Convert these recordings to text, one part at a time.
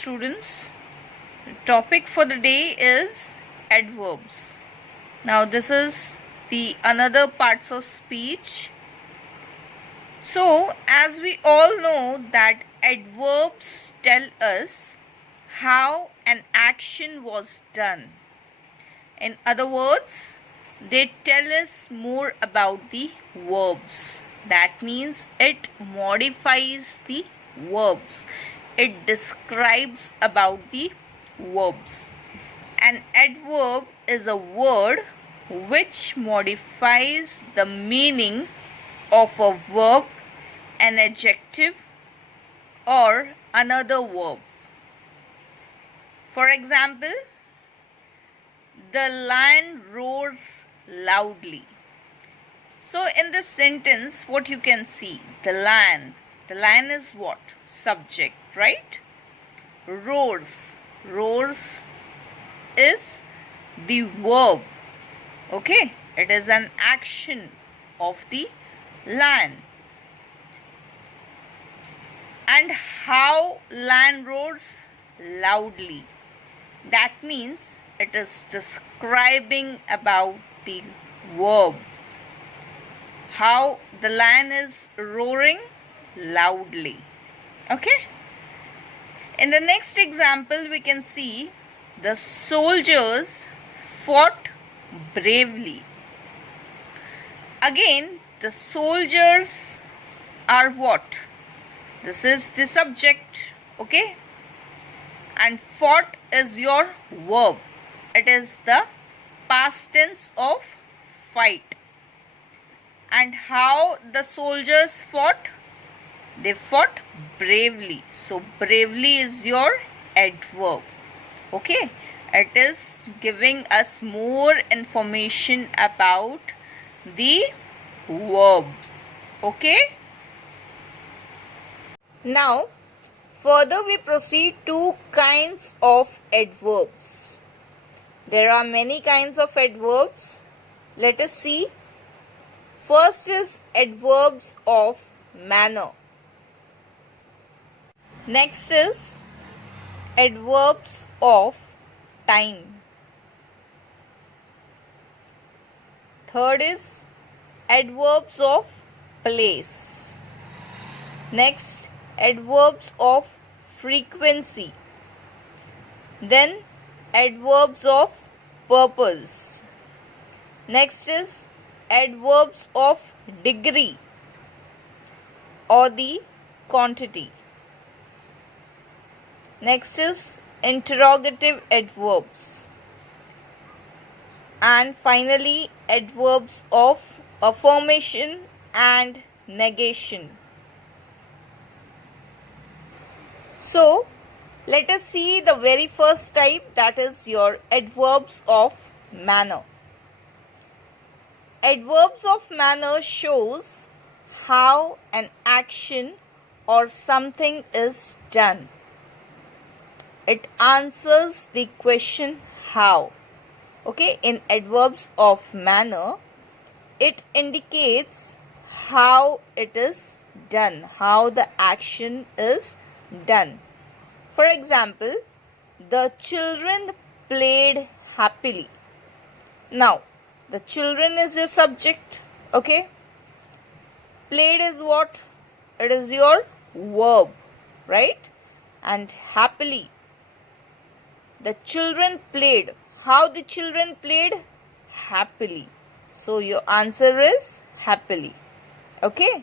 students. The topic for the day is adverbs. Now this is the another parts of speech. So as we all know that adverbs tell us how an action was done. In other words, they tell us more about the verbs. That means it modifies the verbs. It describes about the verbs. An adverb is a word which modifies the meaning of a verb, an adjective, or another verb. For example, the lion roars loudly. So in this sentence, what you can see, the lion is what? Subject, right? Roars is the verb. Okay, it is an action of the lion. And how lion roars? Loudly. That means it is describing about the verb. How the lion is roaring loudly. Okay. In the next example, we can see the soldiers fought bravely. Again, the soldiers are what? This is the subject. Okay. And fought is your verb. It is the past tense of fight. And how the soldiers fought? They fought bravely. So bravely is your adverb. Okay. It is giving us more information about the verb. Okay. Now, further we proceed to kinds of adverbs. There are many kinds of adverbs. Let us see. First is adverbs of manner. Next is adverbs of time. Third is adverbs of place. Next, adverbs of frequency. Then adverbs of purpose. Next is adverbs of degree or the quantity. Next is interrogative adverbs. And finally, adverbs of affirmation and negation. So, let us see the very first type, that is your adverbs of manner. Adverbs of manner shows how an action or something is done. It answers the question how. Okay, in adverbs of manner, it indicates how it is done, how the action is done. For example, the children played happily. Now, the children is your subject. Okay. Played is what? It is your verb, right? And happily. The children played. How the children played? Happily. So your answer is happily. Okay.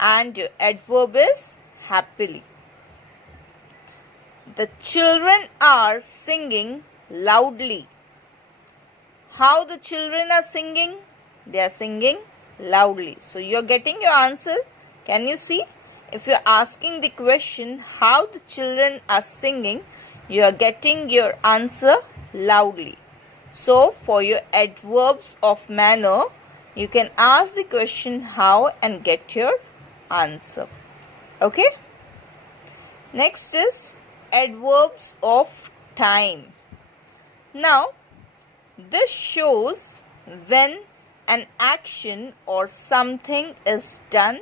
And your adverb is happily. The children are singing loudly. How the children are singing? They are singing loudly. So you are getting your answer. Can you see? If you are asking the question how the children are singing, you are getting your answer loudly. So for your adverbs of manner, you can ask the question how and get your answer. Okay. Next is adverbs of time. Now, this shows when an action or something is done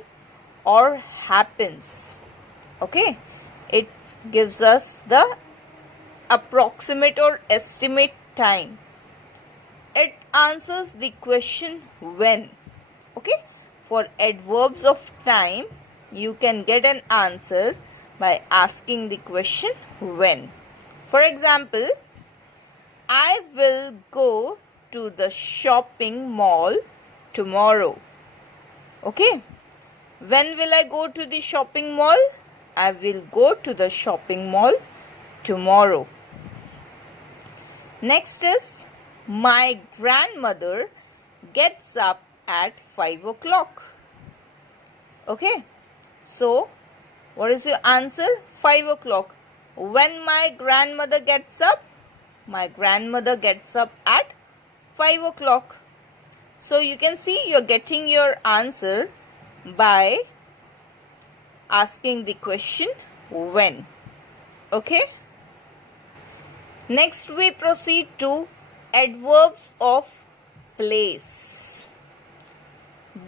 or happens. Okay, it gives us the approximate or estimate time. It answers the question when. Okay, for adverbs of time, you can get an answer by asking the question when. For example, I will go to the shopping mall tomorrow. Okay, when will I go to the shopping mall? I will go to the shopping mall tomorrow. Next is, my grandmother gets up at 5 o'clock. Okay, so what is your answer? 5 o'clock. When my grandmother gets up? My grandmother gets up at 5 o'clock. So you can see you're getting your answer by asking the question when. Okay. Next we proceed to adverbs of place.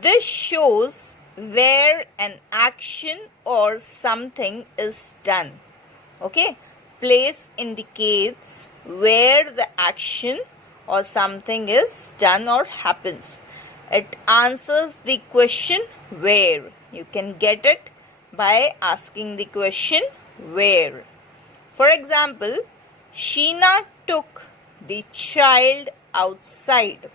This shows where an action or something is done. Okay. Place indicates where the action or something is done or happens. It answers the question where. You can get it by asking the question where. For example, Sheena took the child outside.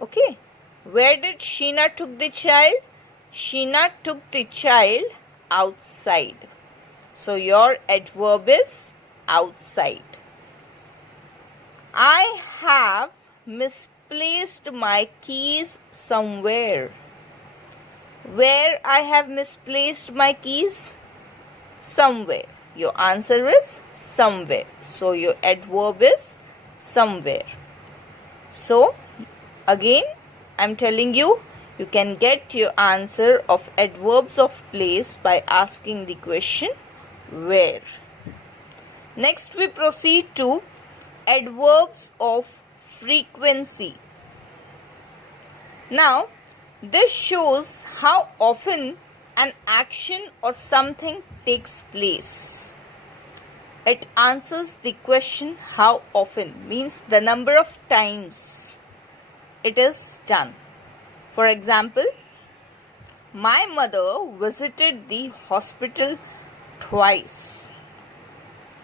Okay, where did Sheena took the child? Sheena took the child outside. So your adverb is outside. I have misplaced my keys somewhere. Where I have misplaced my keys? Somewhere. Your answer is somewhere. So your adverb is somewhere. So again, I'm telling you, you can get your answer of adverbs of place by asking the question where. Next we proceed to adverbs of frequency. Now, this shows how often an action or something takes place. It answers the question how often, means the number of times it is done. For example, my mother visited the hospital twice.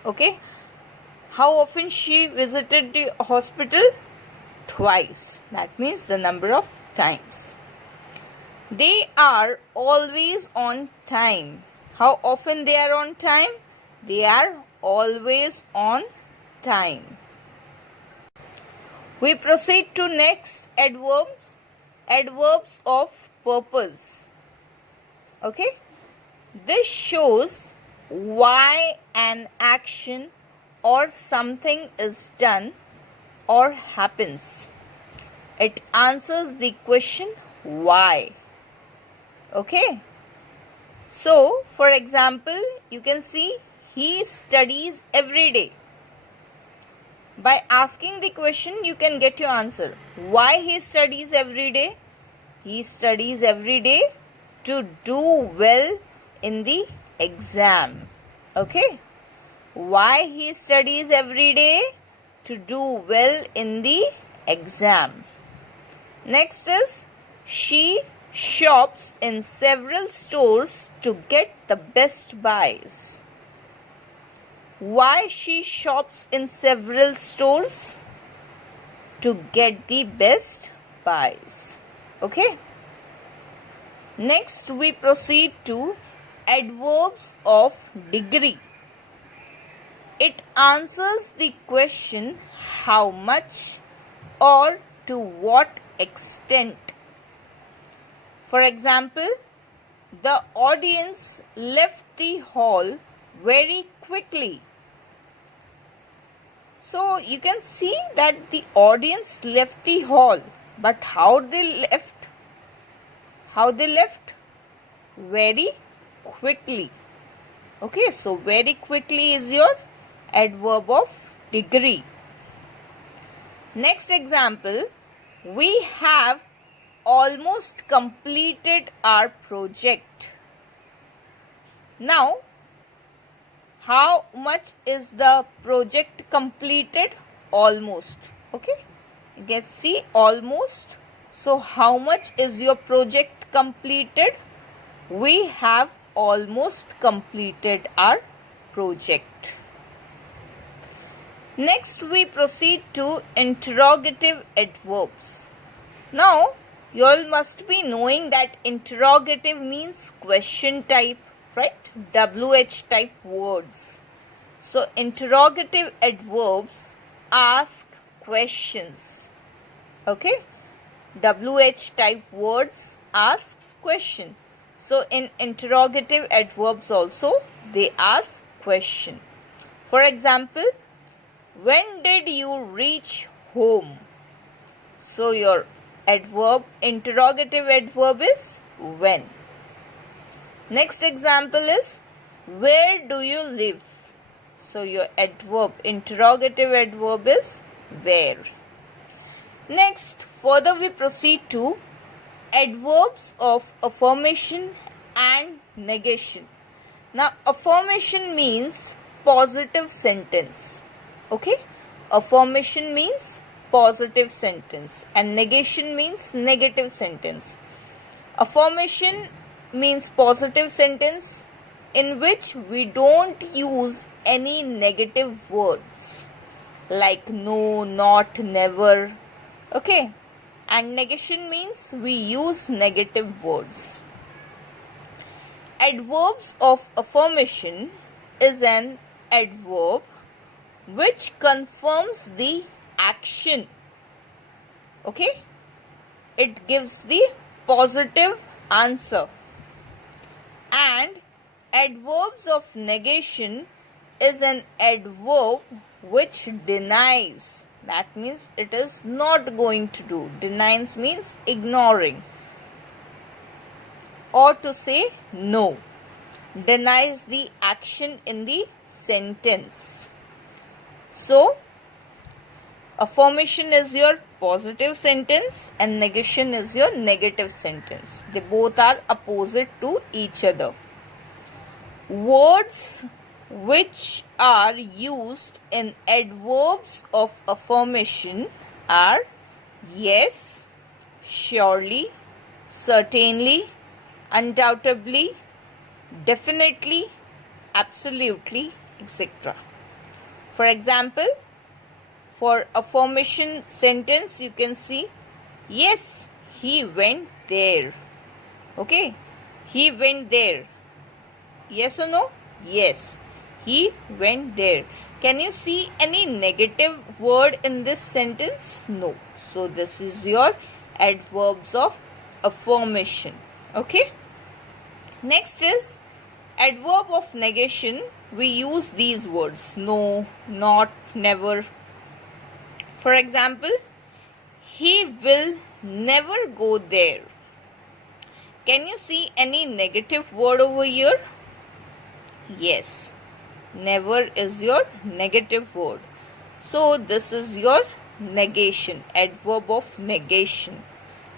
Okay, how often she visited the hospital? Twice. That means the number of times. They are always on time. How often they are on time? They are always on time. We proceed to next adverbs. Adverbs of purpose. Okay. This shows why an action or something is done or happens. It answers the question why. Okay. So, for example, you can see he studies every day. By asking the question, you can get your answer. Why he studies every day? He studies every day to do well in the exam. Okay. Why he studies every day? To do well in the exam. Next is, she shops in several stores to get the best buys. Why she shops in several stores? To get the best buys. Okay. Next we proceed to adverbs of degree. It answers the question how much or to what extent. For example, the audience left the hall very quickly. So you can see that the audience left the hall, but how they left? How they left? Very quickly. Okay, so very quickly is your adverb of degree. Next example, we have almost completed our project. Now, how much is the project completed? Almost. Okay, you can see almost. So how much is your project completed? We have almost completed our project. Next we proceed to interrogative adverbs. Now you all must be knowing that interrogative means question type, right? WH type words. So interrogative adverbs ask questions. Okay? WH type words ask question. So in interrogative adverbs also they ask question. For example, when did you reach home? So your adverb, interrogative adverb is when. Next example is where do you live? So your adverb, interrogative adverb is where. Next, further we proceed to adverbs of affirmation and negation. Now affirmation means positive sentence. Okay, affirmation means positive sentence and negation means negative sentence. Affirmation means positive sentence in which we don't use any negative words like no, not, never. Okay, and negation means we use negative words. Adverbs of affirmation is an adverb which confirms the action. Okay, it gives the positive answer. And adverbs of negation is an adverb which denies. That means it is not going to do. Denies means ignoring, or to say no. Denies the action in the sentence. So affirmation is your positive sentence and negation is your negative sentence. They both are opposite to each other. Words which are used in adverbs of affirmation are yes, surely, certainly, undoubtedly, definitely, absolutely, etc. For example, for affirmation sentence you can see yes, he went there. Okay, he went there. Yes or no? Yes, he went there. Can you see any negative word in this sentence? No. So this is your adverbs of affirmation. Okay. Next is adverb of negation. We use these words no, not, never. For example, he will never go there. Can you see any negative word over here? Yes, never is your negative word. So this is your negation, adverb of negation.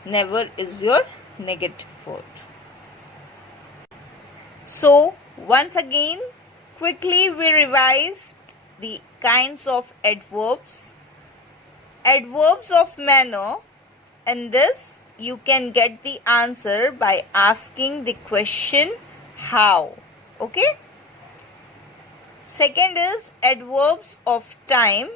Never is your negative word. So once again, quickly we revise the kinds of adverbs. Adverbs of manner. In this you can get the answer by asking the question how. Okay. Second is adverbs of time.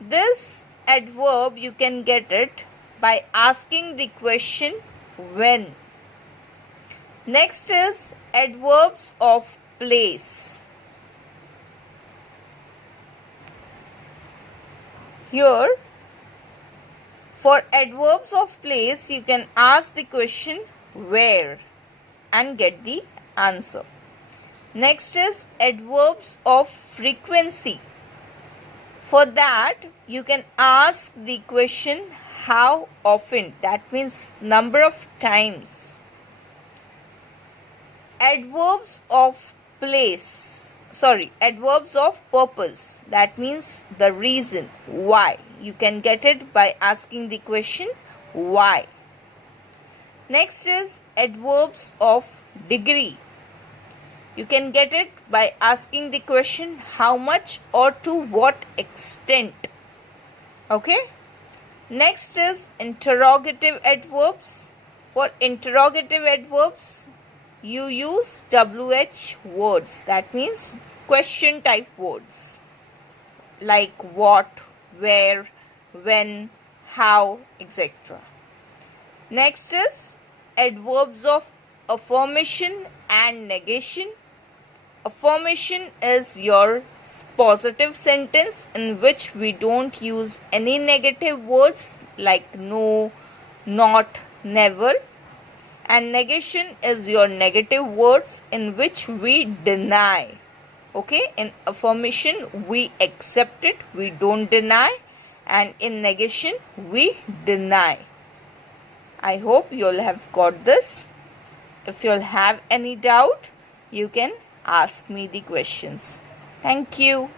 This adverb you can get it by asking the question when. Next is adverbs of place. Here, for adverbs of place, you can ask the question where and get the answer. Next is adverbs of frequency. For that, you can ask the question how often. That means number of times. Adverbs of adverbs of purpose. That means the reason, why. You can get it by asking the question why. Next is adverbs of degree. You can get it by asking the question how much or to what extent. Okay? Next is interrogative adverbs. For interrogative adverbs, you use WH words. That means question type words like what, where, when, how, etc. Next is adverbs of affirmation and negation. Affirmation is your positive sentence in which we don't use any negative words like no, not, never. And negation is your negative words in which we deny. Okay, in affirmation we accept it, we don't deny, and in negation we deny. I hope you'll have got this. If you'll have any doubt, you can ask me the questions. Thank you.